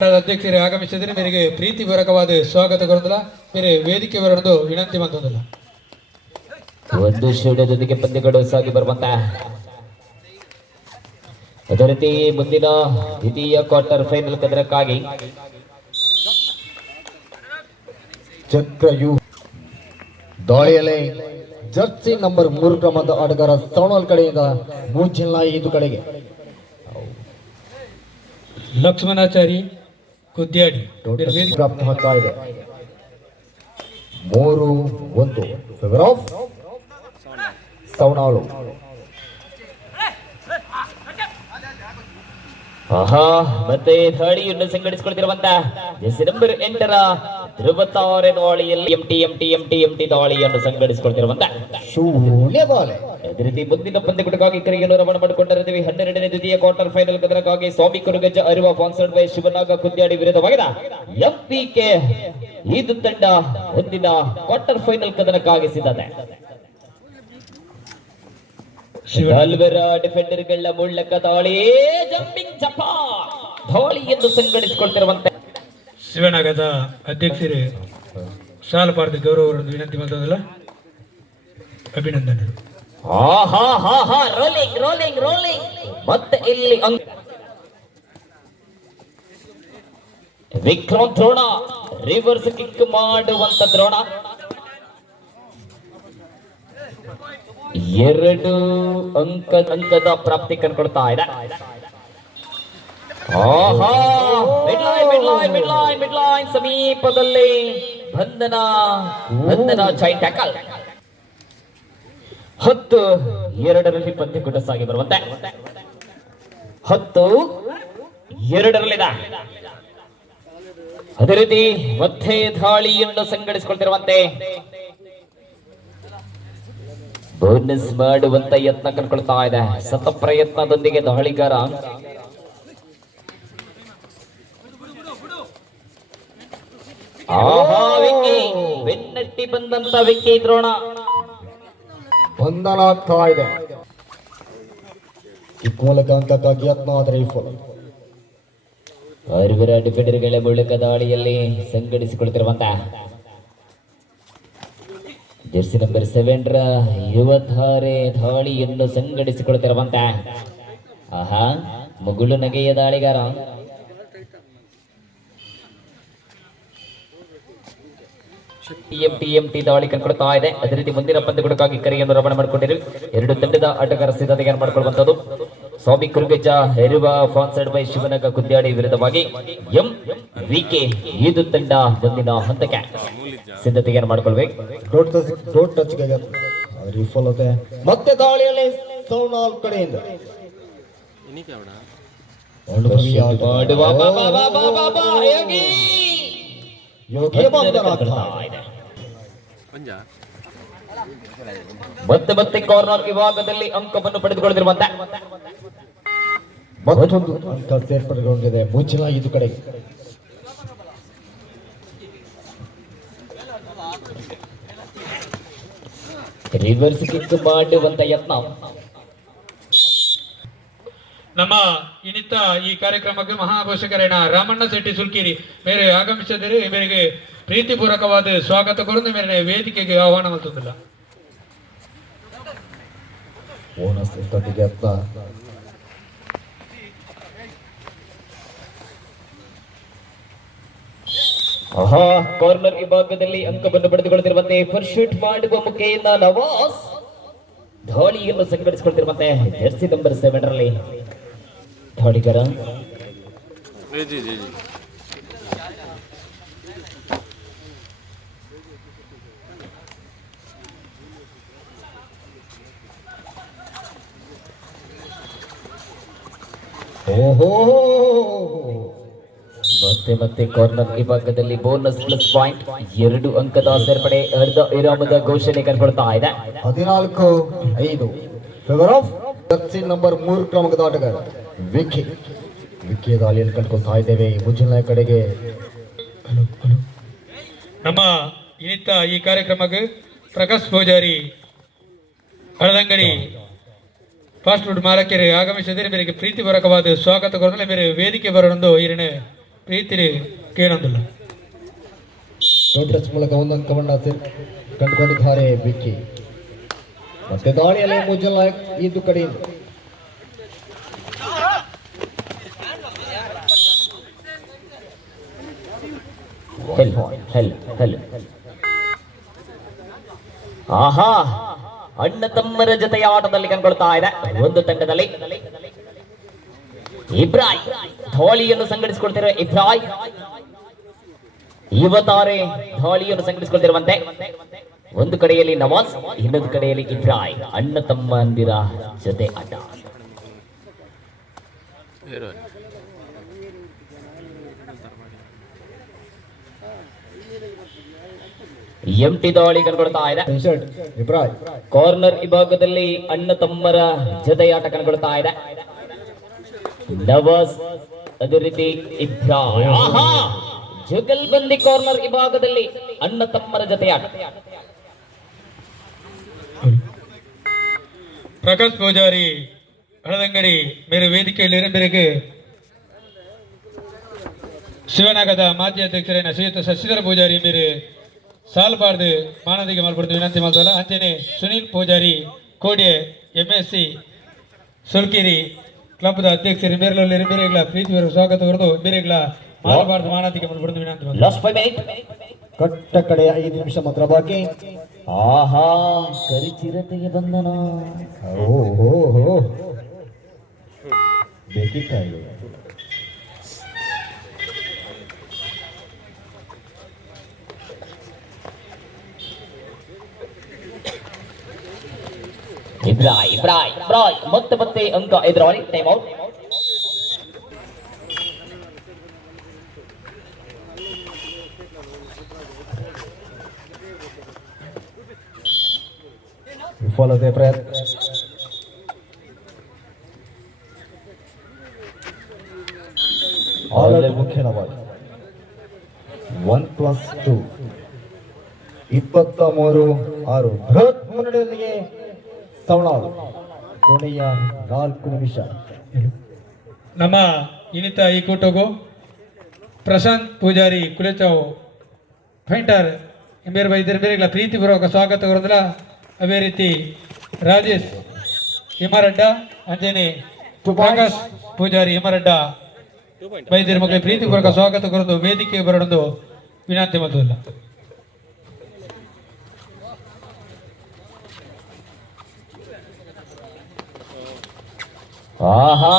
ಅಧ್ಯಕ್ಷರೇ ಆಗಮಿಸಿದರೆ ಮೇರೆಗೆ ಪ್ರೀತಿಪೂರ್ವಕವಾದ ಸ್ವಾಗತ ಕೊಡುವುದಿಲ್ಲ ಬೇರೆ ವೇದಿಕೆ ಬರೋದು ವಿನಂತಿ ಮಾಡುವುದಿಲ್ಲ. ಒಂದು ಸ್ಟುಡಿಯೋದೊಂದಿಗೆ ಪಂದ್ಯಗಳು ಸಾಗಿ ಬರುವಂತ ಅದೇ ರೀತಿ ಮುಂದಿನ ದ್ವಿತೀಯ ಕ್ವಾರ್ಟರ್ ಫೈನಲ್ ಕದರಕ್ಕಾಗಿ ಚಕ್ರಯು ದಾಳಿಯಲ್ಲಿ ಜರ್ಸಿ ನಂಬರ್ 3 ಕ್ರಮದ ಆಟಗಾರ ಸೌಣಲ್ ಕಡೆಯಿಂದ ಮೂಚಿಲ್ಲ ಇದು ಕಡೆಗೆ ಲಕ್ಷ್ಮಣಾಚಾರಿ ಕುದ್ಯಾಡಿ ಪ್ರಾಪ್ತ ಆಗ್ತಾ ಇದೆ. 3-1 ಫೇವರ್ ಆಫ್ ಸೌಣಾಳು. ಮತ್ತೆ ದಾಳಿಯನ್ನು ಸಂಘಟಿಸಿಕೊಳ್ತಿರುವಂತ ನಂಬರ್ 8ರ ಧ್ರುವತಾರೆನವಾಳಿಯಲ್ಲಿ ಎಂಟಿ ದಾಳಿಯನ್ನು ಸಂಘಟಿಸಿಕೊಳ್ತಿರುವಂತ ಶೂನ್ಯ ಬಾಲೆ. ಅದೇ ರೀತಿ ಮುಂದಿನ ಪಂದ್ಯಕೂಟಕ್ಕಾಗಿ ಕರೆಯನ್ನು ರವಾನೆ ಮಾಡಿಕೊಂಡಿರುತ್ತೇವೆ. 12ನೇ ದ್ವಿತೀಯ ಕ್ವಾರ್ಟರ್ ಫೈನಲ್ ಕದರಕ್ಕಾಗಿ ಸ್ವಾಮಿ ಕುರುಗಜ್ಜ ಅರಿವ ಸ್ಪಾನ್ಸರ್ಡ್ ಬೈ ಶಿವನಾಗ ಕುದ್ಯಾಡಿ ವಿರುದ್ಧವಾಗಿದೆ ಎಂಪಿಕೆ. ಇದು ತಂಡ ಮುಂದಿನ ಕ್ವಾರ್ಟರ್ ಫೈನಲ್ ಕದನಕ್ಕಾಗಿ ಸಿದ್ಧತೆ. ಡಿಫೆಂಡರ್ಗಳ ಮೂಲಕ ದಾಳಿ ಜಂಪಿಂಗ್ ಜಪ ದಾಳಿಯನ್ನು ಸಂಘಟಿಸಿಕೊಳ್ತಿರುವಂತೆ ಶಿವನಗರದ ಅಧ್ಯಕ್ಷರೇ ಸಾಲಪಾರ್ದ ಗೌರವವನ್ನು ವಿನಂತಿ ಮಾಡುವುದಿಲ್ಲ. ಅಭಿನಂದನೆಗಳು. ರೋಲಿಂಗ್ ಮತ್ತೆ ಇಲ್ಲಿ ವಿಕ್ರಮ್ ದ್ರೋಣ ರಿವರ್ಸ್ ಕಿಕ್ ಮಾಡುವಂತ ದ್ರೋಣ 2 ಅಂಕದ ಪ್ರಾಪ್ತಿ ಕಂಡುಕೊಳ್ತಾ ಇದೆ. ಮಿಡ್ ಲೈನ್ ಸಮೀಪದಲ್ಲಿ ಬಂಧನ ಚೈನ್ ಟ್ಯಾಕಲ್. 10-2ರಲ್ಲಿ ಪಂದ್ಯಕೂಟ ಸಾಗಿ ಬರುವಂತೆ 10-2ರಲ್ಲಿದೆ. ಅದೇ ರೀತಿ ಮತ್ತೆ ದಾಳಿಯನ್ನು ಸಂಘಟಿಸಿಕೊಳ್ತಿರುವಂತೆ ಬೋನಸ್ ಮಾಡುವಂತ ಯತ್ನ ಕಂಡುಕೊಳ್ತಾ ಇದೆ. ಸತ ಪ್ರಯತ್ನದೊಂದಿಗೆ ದಾಳಿಗಾರ ಬೆನ್ನಟ್ಟಿ ಬಂದಂತ ವಿಕ್ಕಿ ದ್ರೋಣ ಬಂಧನ ಆಗ್ತಾ ಇದೆ. ಕಿಕ್ ಮೂಲಕ ಅಂಕಕ್ಕಾಗಿ ಯತ್ನ ಆದರೆ ವಿಫಲ. ಅರಿವರ ಡಿಫೆಂಡರ್ಗಳ ಮೂಲಕ ದಾಳಿಯಲ್ಲಿ ಸಂಘಟಿಸಿಕೊಳ್ತಿರುವಂತ ಜೆರ್ಸಿ ನಂಬರ್ 7ರ ಯುವತಾರೆ ದಾಳಿಯನ್ನು ಸಂಘಟಿಸಿಕೊಳ್ತಿರುವಂತ ಮುಗುಳು ನಗೆಯ ದಾಳಿಗಾರ ಟಿ ದಾಳಿ ಕಂಡುಕೊಳ್ತಾ ಇದೆ. ಅದೇ ರೀತಿ ಮುಂದಿನ ಪಂದ್ಯಕೂಟಕ್ಕಾಗಿ ಕರೆಯನ್ನು ರವಾನೆ ಮಾಡಿಕೊಂಡಿರು 2 ತಂಡದ ಆಟಗಾರ ಸಿದ್ಧತೆಯನ್ನು ಮಾಡಿಕೊಳ್ಳುವಂತದ್ದು. ಸ್ವಾಮಿ ಕುರುಗಜ್ಜ ಹೆರುವ ಸ್ಪಾನ್ಸರ್ಡ್ ಬೈ ಶಿವನಗ ಕುದ್ಯಾಡಿ ವಿರುದ್ಧವಾಗಿ ಎಂವಿಕೆ. ಇದು ತಂಡ ಮುಂದಿನ ಹಂತಕ್ಕೆ ಸಿದ್ಧತೆಯನ್ನು ಮಾಡಿಕೊಳ್ಬೇಕು. ಡೋಟ್ ಟಚ್ ವಿಫಲತೆ. ಮತ್ತೆ ದಾಳಿಯಲ್ಲಿ ಸೌನಾಲ್ ಕಡೆಯಿಂದ ಮತ್ತೆ ಕಾರ್ನರ್ ವಿಭಾಗದಲ್ಲಿ ಅಂಕವನ್ನು ಪಡೆದುಕೊಳ್ಳುತ್ತಿರುವಂತ ಮತ್ತೊಂದು ಅಂಕ ಸೇರ್ಪಡೆಗೊಂಡಿದೆ. ಮುಚ್ಚಿಲ ಇದು ಕಡೆ ರಿವರ್ಸ್ ಕಿಕ್ ಮಾಡುವಂತ ಯತ್ನ. ನಮ್ಮ ಇನ್ನಿತ್ತ ಈ ಕಾರ್ಯಕ್ರಮಕ್ಕೆ ಮಹಾಘೋಷಕರೇನ ರಾಮಣ್ಣ ಶೆಟ್ಟಿ ಸುಲ್ಕಿರಿ ಬೇರೆ ಆಗಮಿಸಿದರೆ ಇವರಿಗೆ ಪ್ರೀತಿಪೂರ್ವಕವಾದ ಸ್ವಾಗತ ಕೊಡಲು ಮೇರೆ ವೇದಿಕೆಗೆ ಆಹ್ವಾನ ಮಾಡುತ್ತಿಲ್ಲ. ಬೋನಸ್ ಯತ್ನ ಕಾರ್ನರ್ ವಿಭಾಗದಲ್ಲಿ ಅಂಕವನ್ನು ಪಡೆದುಕೊಳ್ಳುತ್ತಿರುವಂತೆ ಪರ್ಶೂಟ್ ಮಾಡುವ ಮುಖೇನ ನವಾಸ್ ದಾಳಿಯನ್ನು ಸಂಘಟಿಸಿಕೊಳ್ತಿರುವಂತೆ ಜೆರ್ಸಿ ನಂಬರ್ 7ರಲ್ಲಿ ದಾಳಿಗಾರ ಮತ್ತೆ ಕಾರ್ನರ್ ವಿಭಾಗದಲ್ಲಿ ಬೋನಸ್ ಪ್ಲಸ್ ಪಾಯಿಂಟ್ 2 ಅಂಕದ ಸೇರ್ಪಡೆ ಅರ್ಧ ವಿರಾಮದ ಘೋಷಣೆ ಕಂಡುಕೊಳ್ತಾ ಇದೆ. 14-5 ಫೇವರ್ ಆಫ್ ಜರ್ಸಿ ನಂಬರ್ 3 ಕ್ರಮದ ಆಟಗಾರ ವಿಕ್ಕಿ ದಾಳಿಯನ್ನು ಕಂಡುಕೊಳ್ತಾ ಇದ್ದೇವೆ. ಮುಜಲ್ನ ಕಡೆಗೆ ನಮ್ಮ ಇನ್ನಿತ್ತ ಈ ಕಾರ್ಯಕ್ರಮಕ್ಕೆ ಪ್ರಕಾಶ್ ಪೂಜಾರಿ ಹಳದಂಗಡಿ ಫಾಸ್ಟ್ ಫುಡ್ ಮಾಲಕರು ಆಗಮಿಸಿದರೆ ಬೇರೆ ಪ್ರೀತಿಪೂರ್ವಕವಾದ ಸ್ವಾಗತ ಕೊಡಲು ಬೇರೆ ವೇದಿಕೆ ಬರೋಣೆಂದು ಈರನೆ ಪ್ರೀತಿ ಕೇಳೋದಿಲ್ಲ. ಟಚ್ ಮೂಲಕ ಒಂದು ಅಂಕವನ್ನು ಕಂಡುಕೊಂಡಿದ್ದಾರೆ ವಿಕ್ಕಿ. ಮತ್ತೆ ದಾಳಿಯಲ್ಲಿ ಮುಜಲ್ ನಾಯಕ್ ಇದು ಕಡೆಯಿಂದ ಆಹಾ, ಅಣ್ಣ ತಮ್ಮರ ಜೊತೆಯ ಆಟದಲ್ಲಿ ಕಂಡುಕೊಳ್ತಾ ಇದೆ ಒಂದು ತಂಡದಲ್ಲಿ. ಇಬ್ರಾಯ್ ದಾಳಿಯನ್ನು ಸಂಘಟಿಸಿಕೊಳ್ತಿರುವ ಇಬ್ರಾಯ್ ಇವತ್ತಾರೆ ದಾಳಿಯನ್ನು ಸಂಘಟಿಸಿಕೊಳ್ತಿರುವಂತೆ. ಒಂದು ಕಡೆಯಲ್ಲಿ ನವಾಜ್, ಇನ್ನೊಂದು ಕಡೆಯಲ್ಲಿ ಇಬ್ರಾಯ್, ಅಣ್ಣ ತಮ್ಮಂದಿರ ಜೊತೆ ಆಟ. ಎಂಟಿ ದಾಳಿ ಕಂಡುಕೊಳ್ತಾ ಇದೆ. ಇಬ್ರಾಯ್ ಕಾರ್ನರ್ ವಿಭಾಗದಲ್ಲಿ ಅಣ್ಣ ತಮ್ಮರ ಜೊತೆಯಾಟ ಕಂಡುಕೊಳ್ತಾ ಇದೆ. ನವಾಜ್ ಅದೇ ರೀತಿ ಇಬ್ರಾಯ್. ಆಹಾ, ಜುಗಲ್ಬಂದಿ ಕಾರ್ನರ್ ವಿಭಾಗದಲ್ಲಿ ಅಣ್ಣ ತಮ್ಮರ ಜೊತೆಯಾಟ. ಪ್ರಕಾಶ್ ಪೂಜಾರಿ ಹಳದಂಗಡಿ ಮೇರೆ ವೇದಿಕೆಯಲ್ಲಿ ಮೇರೆಗೆ ಶಿವನಗರದ ಮಾಜಿ ಅಧ್ಯಕ್ಷರಾದ ಶ್ರೀಯುತ ಶಶಿಧರ ಪೂಜಾರಿ ಮೇರೆ ಸಾಲಬಾರ್ದು ಮಾನದಿಗೆ ಮಾಡ್ಬಿಡ್ತು ವಿನಂತಿ ಮಾಡ್ತಲ್ಲ. ಅಂತೆಯೇ ಸುನೀಲ್ ಪೂಜಾರಿ ಕೋಡಿಯ MSc ಸುಲ್ಕಿರಿ ಕ್ಲಬ್ದ ಅಧ್ಯಕ್ಷರು ಮೇರೆಗಳಲ್ಲಿ ಮೇರೆಗಳ ಪ್ರೀತಿವರ ಸ್ವಾಗತ ಹೊರದು ಮೇರೆಗಳ ಮಾಡಬಾರ್ದು ಮಾನದಿಗೆ ಮಾಡ್ಬಿಡ್ತು ವಿನಂತಿ ಮಾಡ್ತಾರೆ. ಲಾಸ್ಟ್ 5 ಮಿನಿಟ್, ಕಟ್ಟ ಕಡೆಯ 5 ನಿಮಿಷ ಮಾತ್ರ ಬಾಕಿ. ಆಹಾ, ಕರಿಚಿರತೆಗೆ ಬಂದನ. ಓಹೋ ಬೇಕಿತ್ತಾಗಿ ಇಬ್ರಾಯ್ ಮತ್ತೆ ಅಂಕ ಎದುರಾಳಿ. Time out. ವಿಫಲತೆ ಪ್ರಯತ್ನ. ಮುಖ್ಯವಾಗಿ 1+2 23-6 ಬೃಹತ್ ಮುನ್ನಡೆಯೊಂದಿಗೆ ಸವಣಾಳು ಕೊನೆಯ 4 ನಿಮಿಷ. ನಮ್ಮ ಇನ್ನಿತ ಈ ಕೂಟಗೂ ಪ್ರಶಾಂತ್ ಪೂಜಾರಿ ಕುಲಚಾವ್ ಫೈಟರ್ ಬೇರೆ ವೈದ್ಯರ ಬೇರೆಗಳ ಪ್ರೀತಿಪೂರ್ವಕ ಸ್ವಾಗತ ಹೊರದಿಲ್ಲ. ಅದೇ ರೀತಿ ರಾಜೇಶ್ ಹಿಮರಡ್ಡ, ಅಂಜನೆ ಪ್ರಕಾಶ್ ಪೂಜಾರಿ ಹಿಮರಡ್ಡ ವೈದ್ಯರ ಮಕ್ಕಳಿಗೆ ಪ್ರೀತಿಪೂರ್ವಕ ಸ್ವಾಗತ ಕೊರದು ವೇದಿಕೆ ಬರೋದು ವಿನಂತಿ ಮಾಡುವುದಿಲ್ಲ. ಆಹಾ,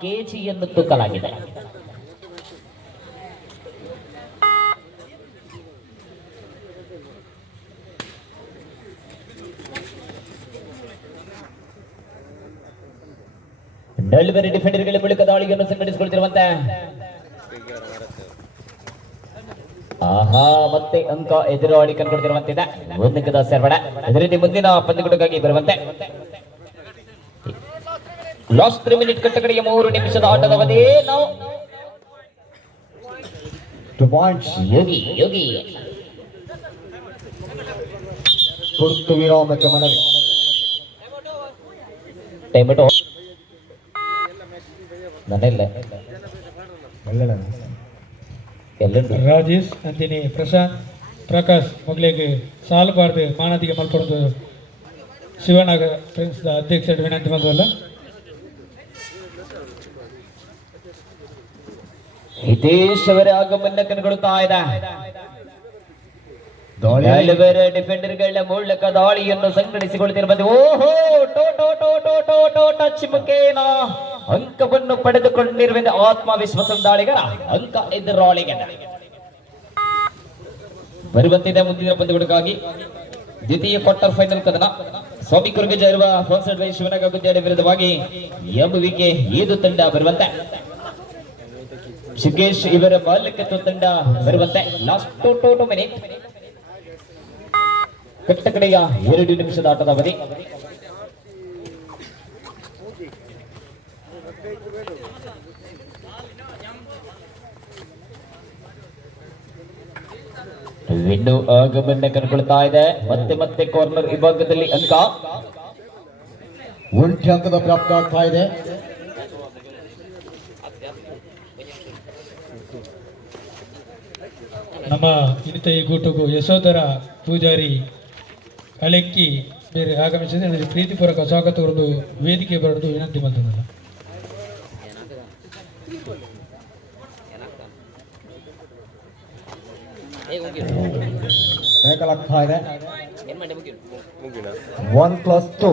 ಕೆಜಿಯನ್ನು ತೂಕಲಾಗಿದೆ. ನಲ್ವರಿ ಡಿಫೆಂಡರ್ಗಳ ಬಳಿಕ ದಾಳಿಯನ್ನು ಸಂಘಟಿಸಿಕೊಳ್ತಿರುವಂತೆ. ಆಹಾ, ಮತ್ತೆ ಅಂಕ ಎದುರಾಳಿ ಕಂಡುಕೊಳ್ತಿರುವಂತಿದೆ. ಒಂದಕ್ಕದ ಸೇರ್ಪಡೆ. ಅದೇ ರೀತಿ ಮುಂದಿನ ಪಂದ್ಯಕೂಟಕ್ಕಾಗಿ ಬರುವಂತೆ. ಲಾಸ್ಟ್ 3 ಮಿನಿಟ್ ಕಟ್ಟಕಡೆಯ 3 ನಿಮಿಷದ ಆಟದ ಅವಧಿ. ನಾವು ಯೋಗಿ ತುರ್ತು ವಿರಾಮಕ್ಕೆ ಮನವಿ. Time out. ನನ್ನೆಲ್ಲ ರಾಜೇಶ್, ಅಂತಿನಿ, ಪ್ರಶಾಂತ್, ಪ್ರಕಾಶ್ ಮಗಳಿಗೆ ಸಾಲಬಾರ್ದು ಮಾನದಿಗೆ ಮಲ್ಪಡೋದು ಶಿವನಗರ ಫ್ರೆಂಡ್ಸ್ ಅಧ್ಯಕ್ಷ ವಿನಂತಿ ಮಾಡುವಲ್ಲ. ಹಿತೇಶ್ ಅವರ ಆಗಮನ ಕಂಡುಕೊಳ್ತಾ ಇದೆ. ನಲ್ವರ ಡಿಫೆಂಡರ್ಗಳ ಮೂಲಕ ದಾಳಿಯನ್ನು ಸಂಘಟಿಸಿಕೊಳ್ತಿರುವಂತೆ. ಓಹೋ, ಟಚ್ ಮುಖೇನ ಅಂಕವನ್ನು ಪಡೆದುಕೊಂಡಿರುವ ಆತ್ಮವಿಶ್ವಾಸ ದಾಳಿಗರ ಅಂಕ ಎದುರಾಳಿಗೆ ಬರುವಂತಿದೆ. ಮುಂದಿನ ಪಂದ್ಯಗಳಿಗಾಗಿ ದ್ವಿತೀಯ ಕ್ವಾರ್ಟರ್ ಫೈನಲ್ ಕದನ ಸ್ವಾಮಿ ಕುರುಗೇಜ ಇರುವ ಸ್ಪಾನ್ಸರ್ಡ್ ಬೈ ಶಿವನಗ ಗುದ್ದೇಡಿ ವಿರುದ್ಧವಾಗಿ MVK ಇದು ತಂಡ ಬರುವಂತೆ. ಶಿಕೇಶ್ ಇವರ ಮಾಲಕತ್ವ ತಂಡ ಬರುವಂತೆ. ಲಾಸ್ಟ್ 2 ಮಿನಿಟ್ ಕಟ್ಟ ಕಡೆಯ 2 ನಿಮಿಷದ ಆಟದ ಅವಧಿ. ಇನ್ನು ಆಗಮನ ಕಂಡುಕೊಳ್ತಾ ಇದೆ. ಮತ್ತೆ ಕಾರ್ನರ್ ವಿಭಾಗದಲ್ಲಿ ಅಂಕ 1 ಅಂಕದ ಪ್ರಾಪ್ತ ಆಗ್ತಾ ಇದೆ. ನಮ್ಮ ಇನಿತ ಈ ಗೂಟುಗೂ ಯಶೋಧರ ಪೂಜಾರಿ ಅಲೆಕ್ಕಿ ಬೇರೆ ಆಗಮಿಸಿದ ನನಗೆ ಪ್ರೀತಿಪೂರ್ವಕ ಸ್ವಾಗತವನ್ನು ವೇದಿಕೆ ಬರೆದು ವಿನಂತಿ ಮಾಡ್ತದಲ್ಲ. ಏಕಲಕ್ಕ ಇದೆ 1+2